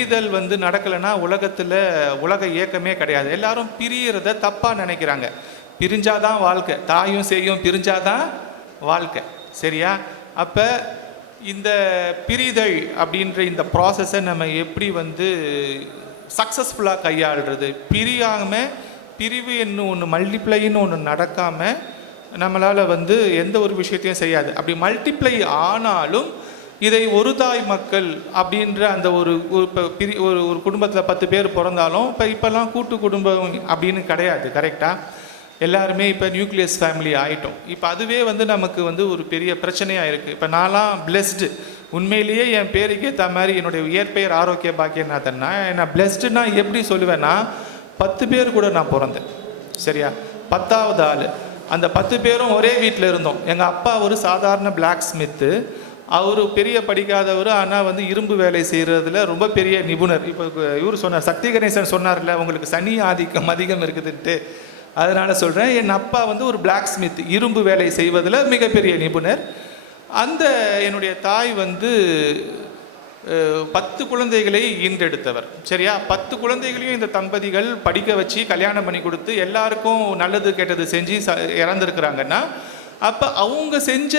பிரிதல் வந்து நடக்கலைன்னா உலக இயக்கமே கிடையாது. எல்லாரும் பிரியறத தப்பாக நினைக்கிறாங்க. பிரிஞ்சாதான் வாழ்க்கை, தாயும் சேயும் பிரிஞ்சாதான் வாழ்க்கை. சரியா? அப்போ இந்த பிரிதல் அப்படின்ற இந்த ப்ராசஸை நம்ம எப்படி வந்து சக்ஸஸ்ஃபுல்லாக கையாளுறது? பிரிவு என்ன ஒன்று, மல்டிப்ளைன்னு ஒன்று நடக்காமல் நம்மளால் வந்து எந்த ஒரு விஷயத்தையும் செய்யாது. அப்படி மல்டிப்ளை ஆனாலும் இதை ஒரு தாய் மக்கள் அப்படின்ற அந்த ஒரு ஒரு குடும்பத்தில் 10 பேர் பிறந்தாலும் இப்போல்லாம் கூட்டு குடும்பம் அப்படின்னு கிடையாது. கரெக்டாக? எல்லாருமே இப்போ நியூக்ளியஸ் ஃபேமிலி ஆகிட்டோம். இப்போ அதுவே வந்து நமக்கு வந்து ஒரு பெரிய பிரச்சனையாக இருக்குது. இப்போ நான்லாம் பிளெஸ்டு. உண்மையிலேயே என் பேருக்கு ஏற்ற மாதிரி என்னுடைய இயற்பெயர் ஆரோக்கிய பாக்கியநாதன்னா, நான் பிளெஸ்டுன்னா எப்படி சொல்லுவேன்னா, 10 பேர் கூட நான் பிறந்தேன். சரியா? 10வது ஆள். அந்த 10 பேரும் ஒரே வீட்டில் இருந்தோம். எங்கள் அப்பா ஒரு சாதாரண பிளாக் ஸ்மித்து. அவர் பெரிய படிக்காதவர், ஆனால் வந்து இரும்பு வேலை செய்கிறதுல ரொம்ப பெரிய நிபுணர். இப்போ இவர் சொன்னார், சக்தி கணேசன் சொன்னார்ல, உங்களுக்கு சனி ஆதிக்கம் அதிகம் இருக்குதுன்ட்டு. அதனால் சொல்கிறேன், என் அப்பா வந்து ஒரு பிளாக் ஸ்மித், இரும்பு வேலை செய்வதில் மிகப்பெரிய நிபுணர். அந்த என்னுடைய தாய் வந்து 10 குழந்தைகளை ஈன்றெடுத்தவர். சரியா? 10 குழந்தைகளையும் இந்த தம்பதிகள் படிக்க வச்சு கல்யாணம் பண்ணி கொடுத்து எல்லாருக்கும் நல்லது கெட்டது செஞ்சு இறந்துருக்குறாங்கன்னா, அப்போ அவங்க செஞ்ச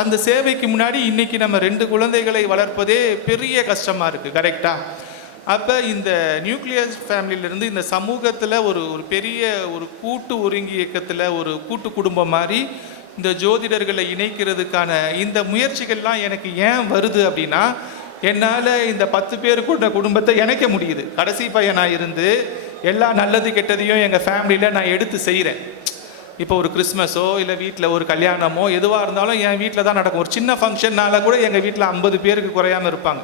அந்த சேவைக்கு முன்னாடி இன்றைக்கி நம்ம 2 குழந்தைகளை வளர்ப்பதே பெரிய கஷ்டமாக இருக்குது. கரெக்டாக? அப்போ இந்த நியூக்ளியஸ் ஃபேமிலியிலேருந்து இந்த சமூகத்தில் ஒரு பெரிய ஒரு கூட்டு ஒருங்கி இயக்கத்தில் ஒரு கூட்டு குடும்பம் மாதிரி இந்த ஜோதிடர்களை இணைக்கிறதுக்கான இந்த முயற்சிகள்லாம் எனக்கு ஏன் வருது அப்படின்னா, என்னால் இந்த 10 பேர் கொண்ட குடும்பத்தை இணைக்க முடியுது. கடைசி பையனாக இருந்து எல்லா நல்லது கெட்டதையும் எங்கள் ஃபேமிலியில் நான் எடுத்து செய்கிறேன். இப்போ ஒரு கிறிஸ்மஸோ இல்லை வீட்டில் ஒரு கல்யாணமோ எதுவாக இருந்தாலும் என் வீட்டில் தான் நடக்கும். ஒரு சின்ன ஃபங்க்ஷன்னால கூட எங்கள் வீட்டில் 50 பேருக்கு குறையாமல் இருப்பாங்க.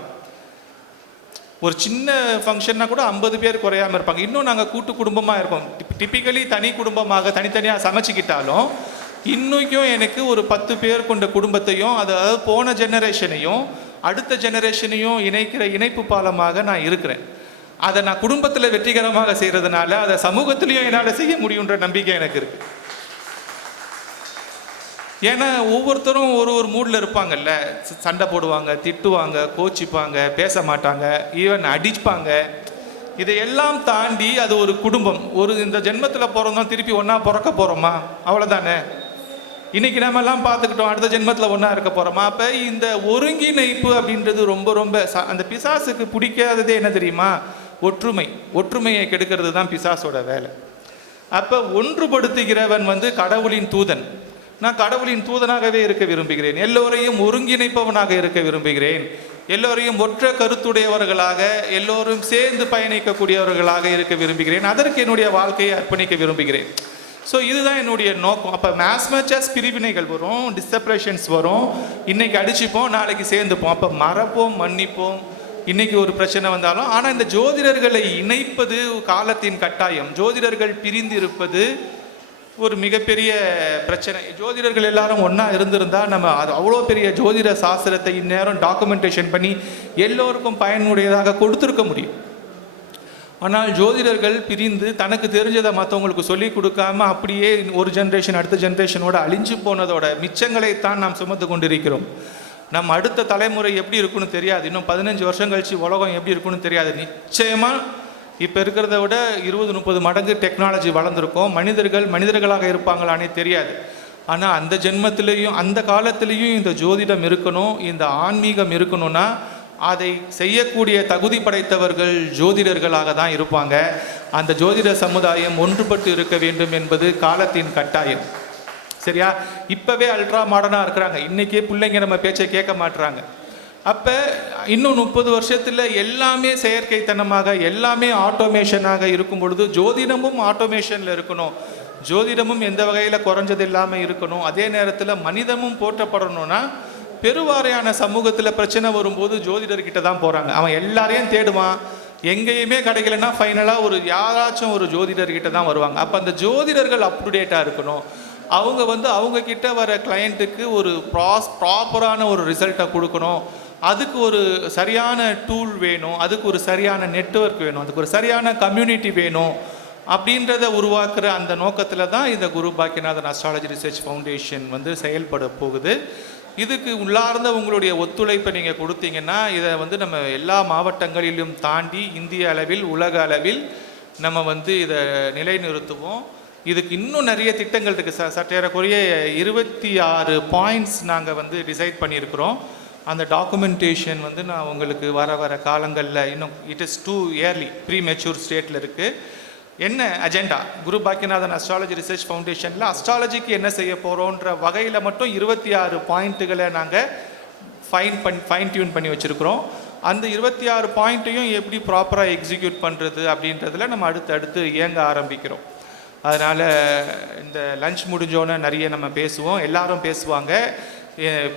ஒரு சின்ன ஃபங்க்ஷன்னா கூட 50 பேர் குறையாமல் இருப்பாங்க. இன்னும் நாங்கள் கூட்டு குடும்பமாக இருக்கோம். டிப்பிக்கலி தனி குடும்பமாக தனித்தனியாக சமைச்சிக்கிட்டாலும் இன்னைக்கும் எனக்கு ஒரு 10 பேர் கொண்ட குடும்பத்தையும், அதாவது போன ஜெனரேஷனையும் அடுத்த ஜெனரேஷனையும் இணைக்கிற இணைப்பு பாலமாக நான் இருக்கிறேன். அதை நான் குடும்பத்தில் வெற்றிகரமாக செய்கிறதுனால அதை சமூகத்திலையும் என்னால் செய்ய முடியுன்ற நம்பிக்கை எனக்கு இருக்குது. ஏன்னா ஒவ்வொருத்தரும் ஒரு மூடில் இருப்பாங்கல்ல. சண்டை போடுவாங்க, திட்டுவாங்க, கோச்சிப்பாங்க, பேச மாட்டாங்க, ஈவன் அடிப்பாங்க. இதையெல்லாம் தாண்டி அது ஒரு குடும்பம். இந்த ஜென்மத்தில் பிறந்தோம், திருப்பி ஒன்றா பிறக்க போகிறோமா? அவ்வளோதானே. இன்றைக்கி நம்ம எல்லாம் பார்த்துக்கிட்டோம், அடுத்த ஜென்மத்தில் ஒன்றா இருக்க போகிறோமா? அப்போ இந்த ஒருங்கிணைப்பு அப்படின்றது ரொம்ப ரொம்ப அந்த பிசாசுக்கு பிடிக்காததே என்ன தெரியுமா? ஒற்றுமையை கெடுக்கிறது தான் பிசாசோட வேலை. அப்போ ஒன்றுபடுத்துகிறவன் வந்து கடவுளின் தூதன். நான் கடவுளின் தூதனாகவே இருக்க விரும்புகிறேன். எல்லோரையும் ஒருங்கிணைப்பவனாக இருக்க விரும்புகிறேன். எல்லோரையும் ஒற்ற கருத்துடையவர்களாக, எல்லோரும் சேர்ந்து பயணிக்கக்கூடியவர்களாக இருக்க விரும்புகிறேன். அதற்கு என்னுடைய வாழ்க்கையை அர்ப்பணிக்க விரும்புகிறேன். ஸோ இதுதான் என்னுடைய நோக்கம். அப்போ மேஸ்மச்சஸ் பிரிவினைகள் வரும், டிஸ்சப்ரேஷன்ஸ் வரும். இன்றைக்கி அடிச்சுப்போம், நாளைக்கு சேர்ந்துப்போம். அப்போ மறப்போம், மன்னிப்போம். இன்றைக்கி ஒரு பிரச்சனை வந்தாலும். ஆனால் இந்த ஜோதிடர்களை இணைப்பது காலத்தின் கட்டாயம். ஜோதிடர்கள் பிரிந்து இருப்பது ஒரு மிகப்பெரிய பிரச்சனை. ஜோதிடர்கள் எல்லாரும் ஒன்றா இருந்திருந்தால் நம்ம அது அவ்வளோ பெரிய ஜோதிட சாஸ்திரத்தை இந்நேரம் டாக்குமெண்டேஷன் பண்ணி எல்லோருக்கும் பயனுடையதாக கொடுத்துருக்க முடியும். ஆனால் ஜோதிடர்கள் பிரிந்து தனக்கு தெரிஞ்சதை மற்றவங்களுக்கு சொல்லிக் கொடுக்காம அப்படியே ஒரு ஜென்ரேஷன் அடுத்த ஜென்ரேஷனோட அழிஞ்சு போனதோட மிச்சங்களைத்தான் நாம் சுமந்து கொண்டிருக்கிறோம். நம்ம அடுத்த தலைமுறை எப்படி இருக்குன்னு தெரியாது. இன்னும் 15 வருஷம் கழிச்சு உலகம் எப்படி இருக்குன்னு தெரியாது. நிச்சயமாக இப்போ இருக்கிறத விட 20-30 மடங்கு டெக்னாலஜி வளர்ந்துருக்கும். மனிதர்களாக இருப்பாங்களானே தெரியாது. ஆனால் அந்த ஜென்மத்திலையும் அந்த காலத்திலையும் இந்த ஜோதிடம் இருக்கணும், இந்த ஆன்மீகம் இருக்கணும்னா அதை செய்யக்கூடிய தகுதி படைத்தவர்கள் ஜோதிடர்களாக தான் இருப்பாங்க. அந்த ஜோதிட சமுதாயம் ஒன்றுபட்டு இருக்க வேண்டும் என்பது காலத்தின் கட்டாயம். சரியா? இப்போவே அல்ட்ரா மாடர்னாக இருக்கிறாங்க. இன்றைக்கே பிள்ளைங்க நம்ம பேச்சை கேட்க மாட்டுறாங்க. அப்போ இன்னும் 30 வருஷத்தில் எல்லாமே செயற்கைத்தனமாக, எல்லாமே ஆட்டோமேஷனாக இருக்கும் பொழுது ஜோதிடமும் ஆட்டோமேஷனில் இருக்கணும். ஜோதிடமும் எந்த வகையில் குறைஞ்சது இல்லாமல் இருக்கணும். அதே நேரத்தில் மனிதமும் போற்றப்படணும்னா பெருவாரியான சமூகத்தில் பிரச்சனை வரும்போது ஜோதிடர்கிட்ட தான் போகிறாங்க. அவன் எல்லாரையும் தேடுவான், எங்கேயுமே கிடைக்கலன்னா ஃபைனலாக யாராச்சும் ஒரு ஜோதிடர்கிட்ட தான் வருவாங்க. அப்போ அந்த ஜோதிடர்கள் அப்டுடேட்டாக இருக்கணும். அவங்க கிட்ட வர கிளையண்ட்டுக்கு ஒரு ப்ராப்பரான ஒரு ரிசல்ட்டை கொடுக்கணும். அதுக்கு ஒரு சரியான டூல் வேணும், அதுக்கு ஒரு சரியான நெட்வொர்க் வேணும், அதுக்கு ஒரு சரியான கம்யூனிட்டி வேணும். அப்படின்றத உருவாக்குற அந்த நோக்கத்தில் தான் இந்த குரு பாக்கியநாதன் அஸ்ட்ராலஜி ரிசர்ச் ஃபவுண்டேஷன் செயல்பட போகுது. இதுக்கு உள்ளார்ந்த உங்களுடைய ஒத்துழைப்பை நீங்கள் கொடுத்தீங்கன்னா இதை வந்து நம்ம எல்லா மாவட்டங்களிலும் தாண்டி இந்திய அளவில் உலக அளவில் நம்ம வந்து இதை நிலைநிறுத்துவோம். இதுக்கு இன்னும் நிறைய திட்டங்கள் இருக்குது. சற்றேறக்குறைய 26 பாயிண்ட்ஸ் நாங்கள் வந்து டிசைட் பண்ணியிருக்கிறோம். அந்த டாக்குமெண்டேஷன் வந்து நான் உங்களுக்கு வர காலங்களில் இன்னும் it is too early premature ஸ்டேட்டில் இருக்குது. என்ன agenda Guru Bhagyanathan astrology research ஃபவுண்டேஷனில் அஸ்ட்ராலஜிக்கு என்ன செய்ய போகிறோன்ற வகையில் மட்டும் 26 பாயிண்ட்டுகளை நாங்கள் ஃபைன் டியூன் பண்ணி வச்சுருக்கிறோம். அந்த 26 பாயிண்ட்டையும் எப்படி ப்ராப்பராக எக்ஸிக்யூட் பண்ணுறது அப்படின்றதில் நம்ம அடுத்து இயங்க ஆரம்பிக்கிறோம். அதனால் இந்த லஞ்ச் முடிஞ்சோன்னே நிறைய நம்ம பேசுவோம், எல்லாரும் பேசுவாங்க.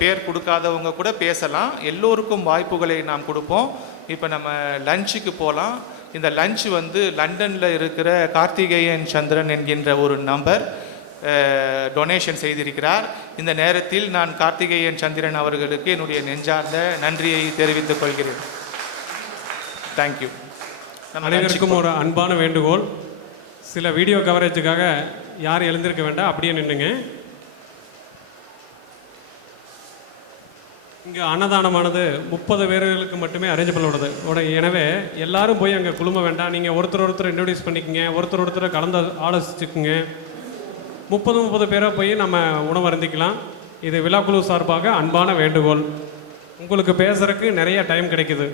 பேர் கொடுக்காதவங்க கூட பேசலாம். எல்லோருக்கும் வாய்ப்புகளை நாம் கொடுப்போம். இப்போ நம்ம லஞ்சுக்கு போகலாம். இந்த லஞ்ச் வந்து லண்டனில் இருக்கிற கார்த்திகேயன் சந்திரன் என்கின்ற ஒரு நபர் டொனேஷன் செய்திருக்கிறார். இந்த நேரத்தில் நான் கார்த்திகேயன் சந்திரன் அவர்களுக்கு என்னுடைய நெஞ்சார்ந்த நன்றியை தெரிவித்துக் கொள்கிறேன். தேங்க்யூ. அனைவருக்கும் ஒரு அன்பான வேண்டுகோள், சில வீடியோ கவரேஜுக்காக யாரும் எழுந்திருக்க வேண்டாம், அப்படியே நின்றுங்க. இங்கே அன்னதானமானது 30 பேர்களுக்கு மட்டுமே அரேஞ்ச் பண்ணப்படுது. எனவே எல்லாரும் போய் அங்கே குழும வேண்டாம். நீங்கள் ஒருத்தர் இன்ட்ரடியூஸ் பண்ணிக்கோங்க, ஒருத்தர் கலந்து ஆலோசிச்சுக்குங்க. 30 பேராக போய் நம்ம உணவு அருந்திக்கலாம். இது விழாக்குழு சார்பாக அன்பான வேண்டுகோள். உங்களுக்கு பேசுகிறதுக்கு நிறைய டைம் கிடைக்குது.